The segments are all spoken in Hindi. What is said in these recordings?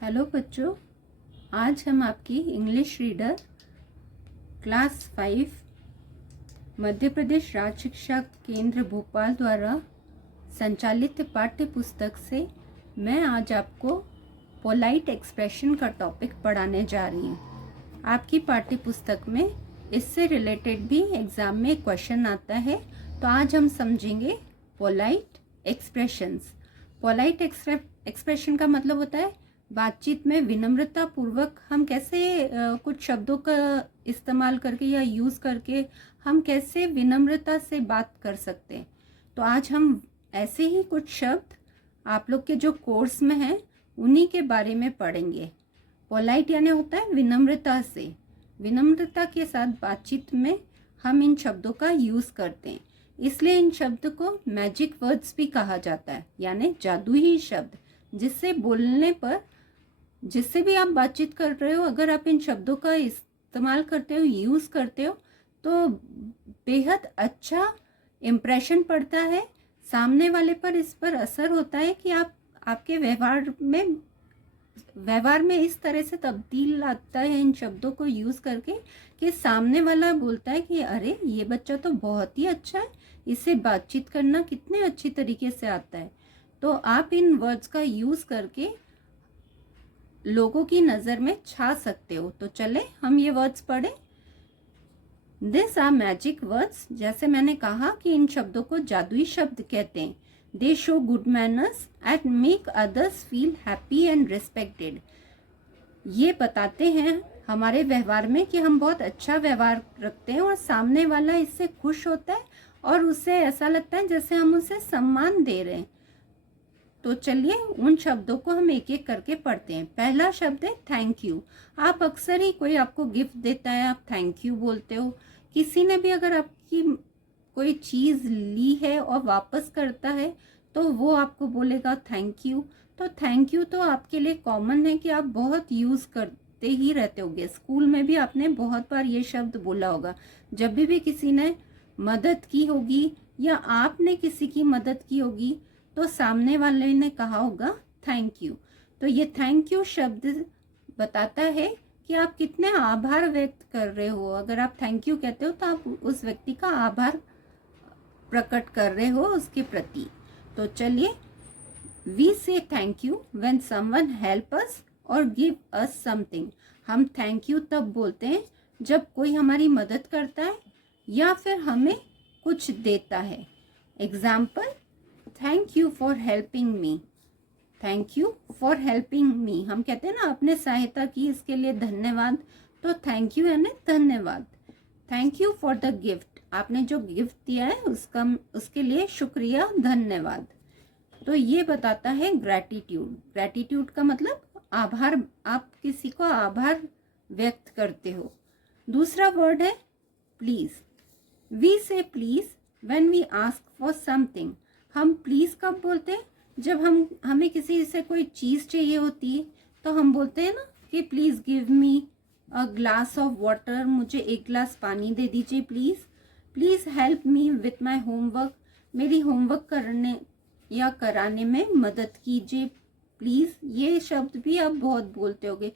हेलो बच्चों, आज हम आपकी English reader class 5 Madhya Pradesh राज्य शिक्षा केंद्र भोपाल द्वारा संचालित पाठ्य पुस्तक से मैं आज आपको पोलाइट एक्सप्रेशन का टॉपिक पढ़ाने जा रही हूँ। आपकी पाठ्य पुस्तक में इससे रिलेटेड भी एग्जाम में क्वेश्चन आता है, तो आज हम समझेंगे पोलाइट एक्सप्रेशंस। पोलाइट एक्सप्रेशन का मतलब होता है बातचीत में विनम्रता पूर्वक हम कैसे कुछ शब्दों का इस्तेमाल करके या यूज़ करके हम कैसे विनम्रता से बात कर सकते हैं। तो आज हम ऐसे ही कुछ शब्द आप लोग के जो कोर्स में हैं उन्हीं के बारे में पढ़ेंगे। पोलाइट यानी होता है विनम्रता से, विनम्रता के साथ बातचीत में हम इन शब्दों का यूज़ करते हैं, इसलिए इन शब्द को मैजिक वर्ड्स भी कहा जाता है, यानी जादुई शब्द, जिससे बोलने पर जिससे भी आप बातचीत कर रहे हो, अगर आप इन शब्दों का इस्तेमाल करते हो, यूज़ करते हो, तो बेहद अच्छा इम्प्रेशन पड़ता है सामने वाले पर। इस पर असर होता है कि आपके व्यवहार में इस तरह से तब्दील आता है इन शब्दों को यूज़ करके कि सामने वाला बोलता है कि अरे ये बच्चा तो बहुत ही अच्छा है, इससे बातचीत करना कितने अच्छी तरीके से आता है। तो आप इन वर्ड्स का यूज़ करके लोगों की नज़र में छा सकते हो। तो चले हम ये वर्ड्स पढ़ें। This are magic words. जैसे मैंने कहा कि इन शब्दों को जादुई शब्द कहते हैं। दे show good manners and make others feel happy and respected. ये बताते हैं हमारे व्यवहार में कि हम बहुत अच्छा व्यवहार रखते हैं और सामने वाला इससे खुश होता है और उसे ऐसा लगता है जैसे हम उसे सम्मान दे रहे हैं। तो चलिए उन शब्दों को हम एक एक करके पढ़ते हैं। पहला शब्द है थैंक यू। आप अक्सर ही कोई आपको गिफ्ट देता है, आप थैंक यू बोलते हो। किसी ने भी अगर आपकी कोई चीज़ ली है और वापस करता है तो वो आपको बोलेगा थैंक यू। तो थैंक यू तो आपके लिए कॉमन है कि आप बहुत यूज़ करते ही रहते होगे। स्कूल में भी आपने बहुत बार ये शब्द बोला होगा। जब भी किसी ने मदद की होगी या आपने किसी की मदद की होगी तो सामने वाले ने कहा होगा थैंक यू। तो ये थैंक यू शब्द बताता है कि आप कितने आभार व्यक्त कर रहे हो। अगर आप थैंक यू कहते हो तो आप उस व्यक्ति का आभार प्रकट कर रहे हो उसके प्रति। तो चलिए, वी से thank you when someone help us और गिव अस समथिंग। हम थैंक यू तब बोलते हैं जब कोई हमारी मदद करता है या फिर हमें कुछ देता है। Example, thank you for helping me. Thank you for helping me, हम कहते हैं ना आपने सहायता की इसके लिए धन्यवाद। तो थैंक यू यानी धन्यवाद। Thank you for the gift, आपने जो गिफ्ट दिया है उसके लिए शुक्रिया, धन्यवाद। तो ये बताता है ग्रैटिट्यूड। ग्रैटिट्यूड का मतलब आभार, आप किसी को आभार व्यक्त करते हो। दूसरा वर्ड है please. We say please when we ask for something. हम प्लीज़ कब बोलते हैं? जब हमें किसी से कोई चीज़ चाहिए होती है तो हम बोलते हैं ना कि please give me a glass of water, मुझे एक गिलास पानी दे दीजिए please. Please help me with my homework, मेरी होमवर्क करने या कराने में मदद कीजिए प्लीज़। ये शब्द भी आप बहुत बोलते होगे,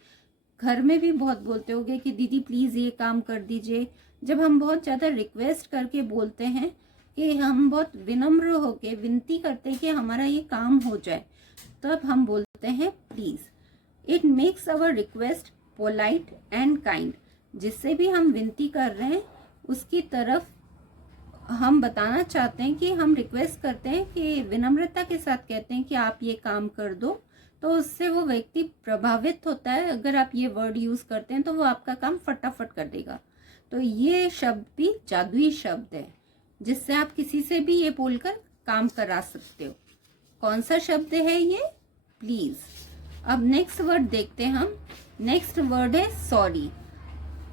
घर में भी बहुत बोलते होगे कि दीदी प्लीज़ ये काम कर दीजिए। जब हम बहुत ज़्यादा रिक्वेस्ट करके बोलते हैं कि हम बहुत विनम्र होके विनती करते हैं कि हमारा ये काम हो जाए, तब हम बोलते हैं please. It makes our request polite and kind. जिससे भी हम विनती कर रहे हैं उसकी तरफ हम बताना चाहते हैं कि हम रिक्वेस्ट करते हैं कि विनम्रता के साथ कहते हैं कि आप ये काम कर दो, तो उससे वो व्यक्ति प्रभावित होता है। अगर आप ये वर्ड यूज़ करते हैं तो वो आपका काम फटाफट कर देगा। तो ये शब्द भी जादुई शब्द है जिससे आप किसी से भी ये बोलकर काम करा सकते हो। कौन सा शब्द है ये? प्लीज। अब नेक्स्ट वर्ड देखते हैं हम। नेक्स्ट वर्ड है सॉरी।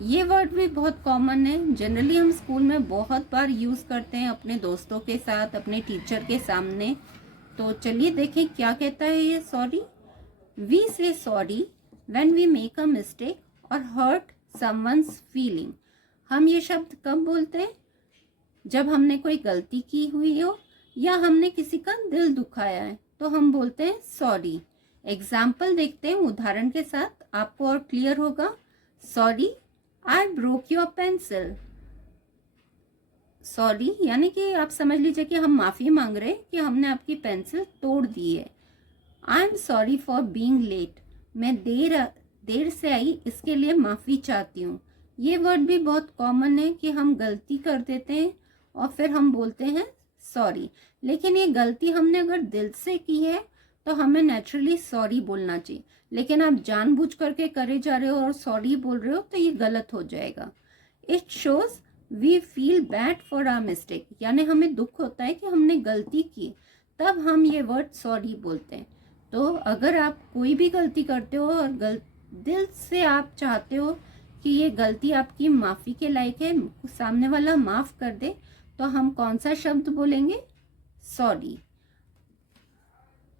ये वर्ड भी बहुत कॉमन है, जनरली हम स्कूल में बहुत बार यूज करते हैं अपने दोस्तों के साथ, अपने टीचर के सामने। तो चलिए देखें क्या कहता है ये sorry. We say sorry when we make a mistake और हर्ट समवन्स फीलिंग। हम ये शब्द कब बोलते हैं? जब हमने कोई गलती की हुई हो या हमने किसी का दिल दुखाया है तो हम बोलते हैं सॉरी। एग्जाम्पल देखते हैं उदाहरण के साथ, आपको और क्लियर होगा। Sorry, I broke your pencil. Sorry यानी कि आप समझ लीजिए कि हम माफ़ी मांग रहे हैं कि हमने आपकी पेंसिल तोड़ दी है। I am sorry for being late. मैं देर से आई, इसके लिए माफ़ी चाहती हूँ। ये वर्ड भी बहुत कॉमन है कि हम गलती कर देते हैं और फिर हम बोलते हैं सॉरी, लेकिन ये गलती हमने अगर दिल से की है तो हमें नेचुरली सॉरी बोलना चाहिए। लेकिन आप जानबूझ करके करे जा रहे हो और सॉरी बोल रहे हो तो ये गलत हो जाएगा। It shows we feel bad for our mistake, यानी हमें दुख होता है कि हमने गलती की, तब हम ये वर्ड सॉरी बोलते हैं। तो अगर आप कोई भी गलती करते हो और दिल से आप चाहते हो कि ये गलती आपकी माफ़ी के लायक है, सामने वाला माफ़ कर दे, तो हम कौन सा शब्द बोलेंगे? सॉरी।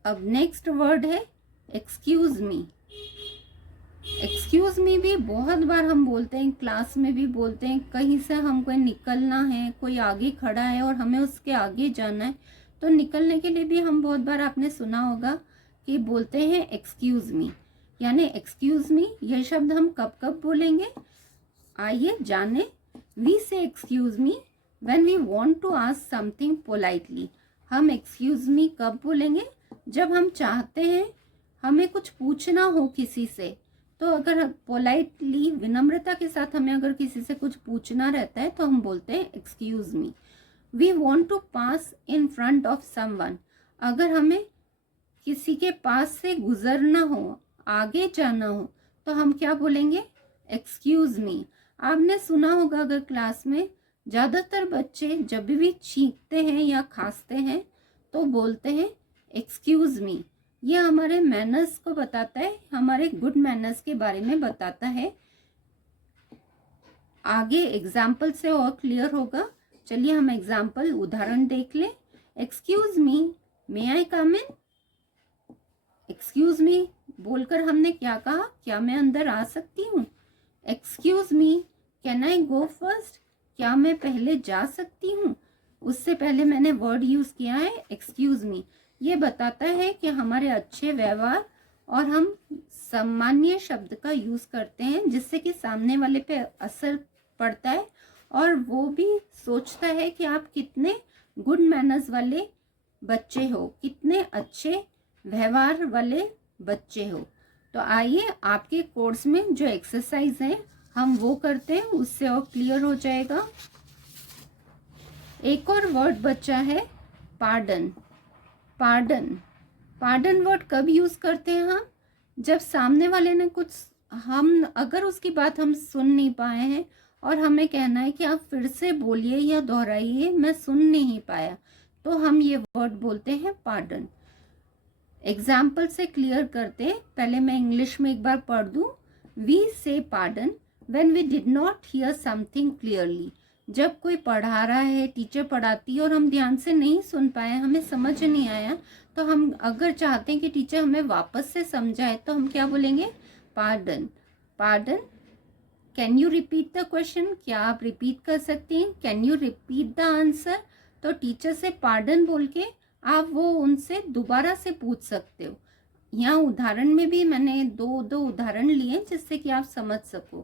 अब नेक्स्ट वर्ड है एक्सक्यूज मी। एक्सक्यूज मी भी बहुत बार हम बोलते हैं, क्लास में भी बोलते हैं, कहीं से हमको निकलना है, कोई आगे खड़ा है और हमें उसके आगे जाना है, तो निकलने के लिए भी हम बहुत बार आपने सुना होगा कि बोलते हैं एक्सक्यूज मी। यानी एक्सक्यूज मी यह शब्द हम कब कब बोलेंगे, आइए जाने। We say excuse me when we want to ask something politely. हम एक्सक्यूज मी कब बोलेंगे? जब हम चाहते हैं हमें कुछ पूछना हो किसी से, तो अगर पोलाइटली विनम्रता के साथ हमें अगर किसी से कुछ पूछना रहता है तो हम बोलते हैं excuse me. We want to pass in front of someone. अगर हमें किसी के पास से गुजरना हो, आगे जाना हो, तो हम क्या बोलेंगे? Excuse me. आपने सुना होगा अगर क्लास में ज़्यादातर बच्चे जब भी छींकते हैं या खांसते हैं तो बोलते हैं एक्सक्यूज मी। ये हमारे मैनर्स को बताता है, हमारे गुड मैनर्स के बारे में बताता है। आगे एग्जाम्पल से और क्लियर होगा। चलिए हम एग्जाम्पल उदाहरण देख लें। एक्सक्यूज मी, मे आई कम इन। एक्सक्यूज मी बोलकर हमने क्या कहा? क्या मैं अंदर आ सकती हूँ? Excuse me, can I go first? क्या मैं पहले जा सकती हूँ? उससे पहले मैंने वर्ड यूज किया है एक्सक्यूज मी। ये बताता है कि हमारे अच्छे व्यवहार और हम सम्मानीय शब्द का यूज करते हैं, जिससे कि सामने वाले पे असर पड़ता है और वो भी सोचता है कि आप कितने गुड मैनर्स वाले बच्चे हो, कितने अच्छे व्यवहार वाले बच्चे हो। तो आइए आपके कोर्स में जो एक्सरसाइज है हम वो करते हैं, उससे और क्लियर हो जाएगा। एक और वर्ड बचा है पार्डन। पार्डन, पार्डन वर्ड कब यूज करते हैं हम? जब सामने वाले ने कुछ, हम अगर उसकी बात हम सुन नहीं पाए हैं और हमें कहना है कि आप फिर से बोलिए या दोहराइए, मैं सुन नहीं पाया, तो हम ये वर्ड बोलते हैं पार्डन। एग्जाम्पल से क्लियर करते हैं। पहले मैं इंग्लिश में एक बार पढ़ दूं। We say pardon when we did not hear something clearly. जब कोई पढ़ा रहा है, टीचर पढ़ाती है और हम ध्यान से नहीं सुन पाए, हमें समझ नहीं आया, तो हम अगर चाहते हैं कि टीचर हमें वापस से समझाए तो हम क्या बोलेंगे? Pardon. Pardon, can you repeat the question? क्या आप रिपीट कर सकती हैं? Can you repeat the answer? तो टीचर से पार्डन बोल के आप वो उनसे दोबारा से पूछ सकते हो। यहाँ उदाहरण में भी मैंने दो उदाहरण लिए जिससे कि आप समझ सको।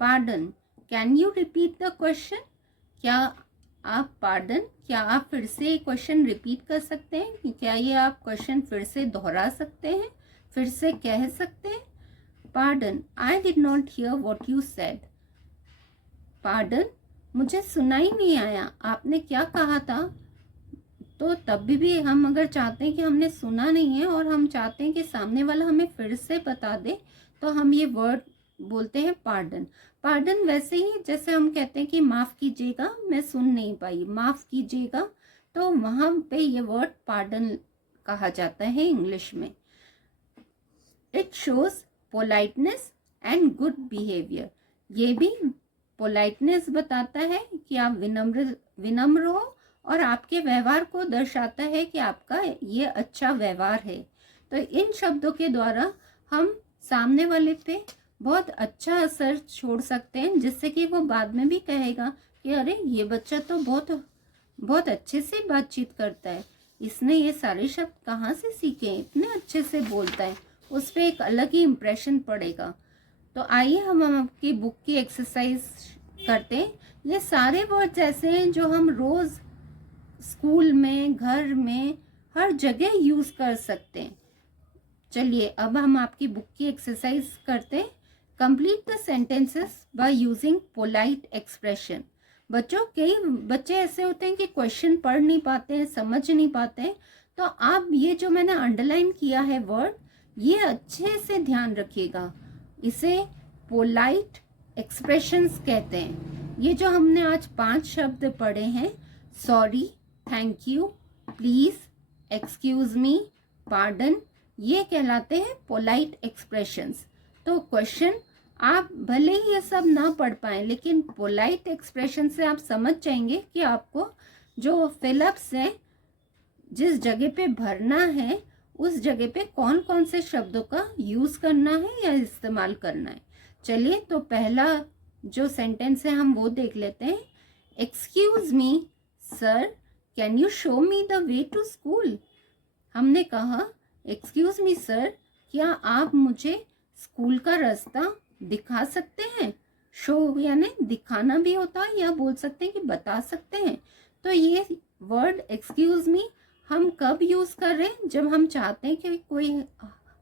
Pardon, can you repeat the question? क्या आप पार्डन, क्या आप फिर से क्वेश्चन रिपीट कर सकते हैं? क्या ये आप क्वेश्चन फिर से दोहरा सकते हैं, फिर से कह सकते हैं? Pardon, I did not here what you said. Pardon, मुझे सुना ही नहीं आया, आपने क्या कहा था? तो तब भी हम अगर चाहते हैं कि हमने सुना नहीं है और हम चाहते हैं कि सामने वाला हमें फिर से बता दे, तो हम ये वर्ड बोलते हैं पार्डन। पार्डन वैसे ही जैसे हम कहते हैं कि माफ़ कीजिएगा, मैं सुन नहीं पाई, माफ़ कीजिएगा, तो वहाँ पे ये वर्ड पार्डन कहा जाता है इंग्लिश में। It shows politeness and good behaviour. ये भी पोलाइटनेस बताता है कि आप विनम्र हो और आपके व्यवहार को दर्शाता है कि आपका ये अच्छा व्यवहार है। तो इन शब्दों के द्वारा हम सामने वाले पे बहुत अच्छा असर छोड़ सकते हैं, जिससे कि वो बाद में भी कहेगा कि अरे ये बच्चा तो बहुत अच्छे से बातचीत करता है, इसने ये सारे शब्द कहाँ से सीखे, इतने अच्छे से बोलता है। उस पर एक अलग ही इम्प्रेशन पड़ेगा। तो आइए हम आपकी बुक की एक्सरसाइज करते हैं। ये सारे वर्ड्स ऐसे हैं जो हम रोज़ स्कूल में, घर में, हर जगह यूज़ कर सकते हैं। चलिए अब हम आपकी बुक की एक्सरसाइज करते हैं। Complete the sentences by using polite expression. बच्चों, कई बच्चे ऐसे होते हैं कि क्वेश्चन पढ़ नहीं पाते हैं, समझ नहीं पाते हैं, तो आप ये जो मैंने अंडरलाइन किया है वर्ड, ये अच्छे से ध्यान रखिएगा। इसे पोलाइट एक्सप्रेशंस कहते हैं। ये जो हमने आज 5 शब्द पढ़े हैं, sorry, thank you, please, excuse me, pardon, ये कहलाते हैं पोलाइट एक्सप्रेशंस। तो क्वेश्चन आप भले ही ये सब ना पढ़ पाए, लेकिन पोलाइट एक्सप्रेशन से आप समझ जाएंगे कि आपको जो फिलअप्स है, जिस जगह पे भरना है, उस जगह पे कौन कौन से शब्दों का यूज करना है या इस्तेमाल करना है। चलिए तो पहला जो सेंटेंस है हम वो देख लेते हैं। Excuse me sir, can you show me the way to school. हमने कहा एक्सक्यूज मी सर, क्या आप मुझे स्कूल का रास्ता दिखा सकते हैं। शो यानी दिखाना भी होता है, या बोल सकते हैं कि बता सकते हैं। तो ये वर्ड एक्सक्यूज मी हम कब यूज कर रहे हैं, जब हम चाहते हैं कि कोई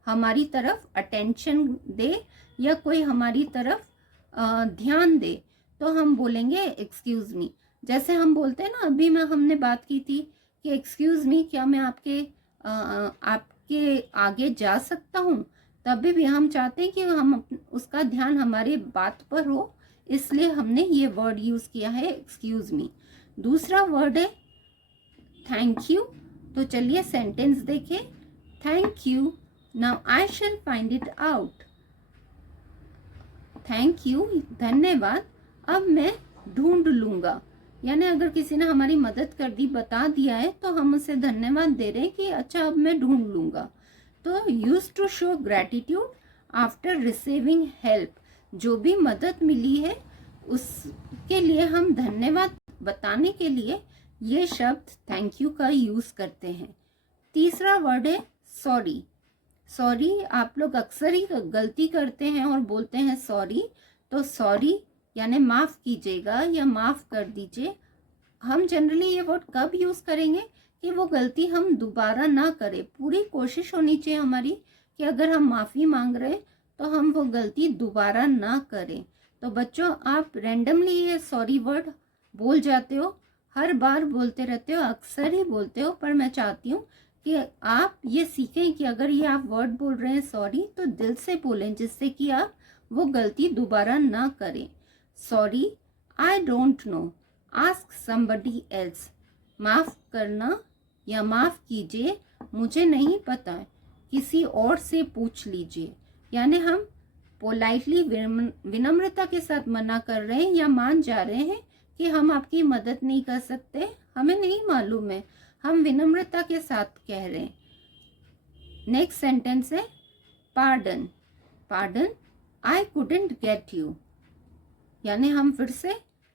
हमारी तरफ अटेंशन दे या कोई हमारी तरफ ध्यान दे, तो हम बोलेंगे एक्सक्यूज मी। जैसे हम बोलते हैं ना, अभी हमने बात की थी कि एक्सक्यूज मी, क्या मैं आपके आगे जा सकता हूँ। तभी भी हम चाहते हैं कि हम उसका ध्यान हमारे बात पर हो, इसलिए हमने ये वर्ड यूज किया है एक्सक्यूज मी। दूसरा वर्ड है थैंक यू। तो चलिए सेंटेंस देखें। Thank you, now I shell find it out. Thank you, धन्यवाद, अब मैं ढूंढ लूंगा। यानी अगर किसी ने हमारी मदद कर दी, बता दिया है, तो हम उसे धन्यवाद दे रहे हैं कि अच्छा अब मैं ढूंढ लूंगा। तो use to show gratitude after receiving help. जो भी मदद मिली है उसके लिए हम धन्यवाद बताने के लिए ये शब्द थैंक यू का यूज करते हैं। तीसरा वर्ड है सॉरी। सॉरी, आप लोग अक्सर ही गलती करते हैं और बोलते हैं सॉरी। तो सॉरी यानी माफ़ कीजिएगा या माफ़ कर दीजिए। हम जनरली ये वर्ड कब यूज़ करेंगे कि वो गलती हम दोबारा ना करें। पूरी कोशिश होनी चाहिए हमारी कि अगर हम माफ़ी मांग रहे हैं तो हम वो गलती दोबारा ना करें। तो बच्चों, आप रैंडमली ये सॉरी वर्ड बोल जाते हो, हर बार बोलते रहते हो, अक्सर ही बोलते हो, पर मैं चाहती हूँ कि आप ये सीखें कि अगर ये आप वर्ड बोल रहे हैं सॉरी, तो दिल से बोलें, जिससे कि आप वो गलती दोबारा ना करें। Sorry, I don't know, ask somebody else. माफ़ करना या माफ़ कीजिए, मुझे नहीं पता, किसी और से पूछ लीजिए। यानी हम पोलाइटली, विनम्रता के साथ मना कर रहे हैं या मान जा रहे हैं कि हम आपकी मदद नहीं कर सकते, हमें नहीं मालूम है, हम विनम्रता के साथ कह रहे हैं। नेक्स्ट सेंटेंस है pardon. Pardon, I couldn't get you. यानी हम फिर से,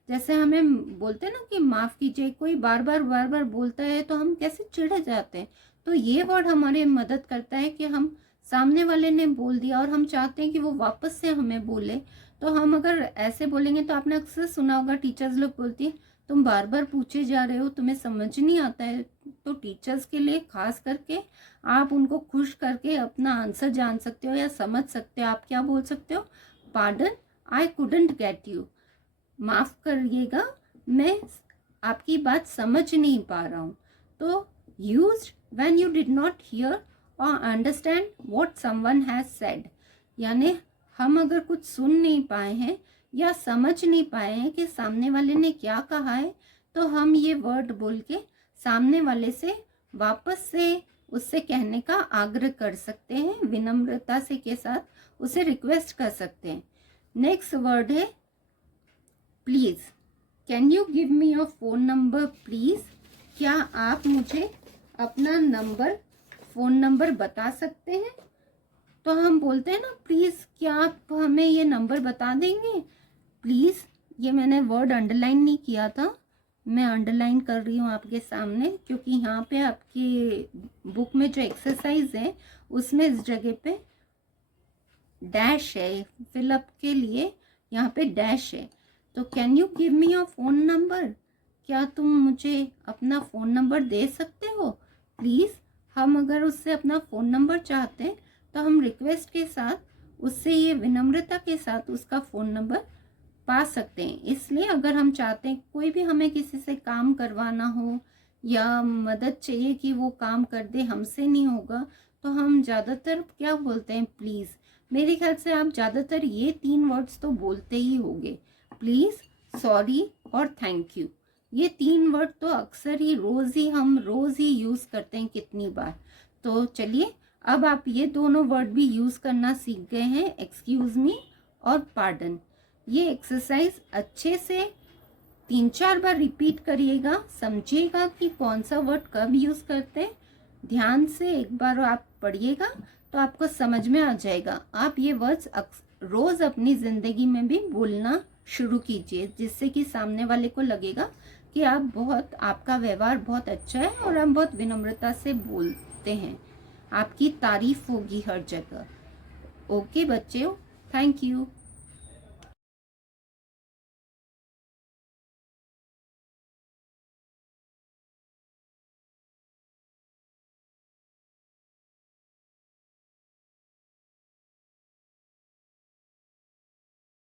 जैसे हमें बोलते हैं ना कि माफ़ कीजिए, कोई बार बार बोलता है तो हम कैसे चिढ़ जाते हैं। तो ये वर्ड हमारी मदद करता है कि हम सामने वाले ने बोल दिया और हम चाहते हैं कि वो वापस से हमें बोले। तो हम अगर ऐसे बोलेंगे, तो आपने अक्सर सुना होगा टीचर्स लोग बोलती है तुम बार बार पूछे जा रहे हो, तुम्हें समझ नहीं आता है। तो टीचर्स के लिए खास करके आप उनको खुश करके अपना आंसर जान सकते हो या समझ सकते हो। आप क्या बोल सकते हो, pardon, I couldn't get you. माफ़ करिएगा, मैं आपकी बात समझ नहीं पा रहा हूँ। तो used when you did not hear और understand what someone has said. यानी हम अगर कुछ सुन नहीं पाए हैं या समझ नहीं पाए हैं कि सामने वाले ने क्या कहा है, तो हम ये वर्ड बोल के सामने वाले से वापस से उससे कहने का आग्रह कर सकते हैं, विनम्रता से के साथ उसे रिक्वेस्ट कर सकते हैं। नेक्स्ट वर्ड है please. Can you give me your phone number please. क्या आप मुझे अपना फ़ोन नंबर बता सकते हैं। तो हम बोलते हैं ना प्लीज़, क्या आप हमें ये नंबर बता देंगे प्लीज़। ये मैंने वर्ड अंडरलाइन नहीं किया था, मैं अंडरलाइन कर रही हूँ आपके सामने, क्योंकि यहाँ पे आपकी बुक में जो एक्सरसाइज है उसमें इस जगह पे डैश है, फिलअप के लिए यहाँ पे डैश है। तो can you give me your phone number, क्या तुम मुझे अपना फ़ोन नंबर दे सकते हो प्लीज़। हम अगर उससे अपना फ़ोन नंबर चाहते हैं तो हम रिक्वेस्ट के साथ उससे ये विनम्रता के साथ उसका फ़ोन नंबर पा सकते हैं। इसलिए अगर हम चाहते हैं कोई भी हमें किसी से काम करवाना हो या मदद चाहिए कि वो काम कर दे, हमसे नहीं होगा, तो हम ज़्यादातर क्या बोलते हैं, प्लीज़। मेरे ख्याल से आप ज़्यादातर ये 3 वर्ड्स तो बोलते ही होंगे, प्लीज़, सॉरी और थैंक यू। ये 3 वर्ड तो अक्सर ही हम रोज़ ही यूज़ करते हैं, कितनी बार। तो चलिए अब आप ये दोनों वर्ड भी यूज़ करना सीख गए हैं, एक्सक्यूज़ मी और पार्डन। ये एक्सरसाइज अच्छे से 3-4 बार रिपीट करिएगा, समझिएगा कि कौन सा वर्ड कब यूज़ करते हैं। ध्यान से एक बार आप पढ़िएगा तो आपको समझ में आ जाएगा। आप ये वर्ड्स रोज़ अपनी ज़िंदगी में भी बोलना शुरू कीजिए, जिससे कि सामने वाले को लगेगा कि आपका व्यवहार बहुत अच्छा है और आप बहुत विनम्रता से बोलते हैं। आपकी तारीफ होगी हर जगह। ओके बच्चों, थैंक यू।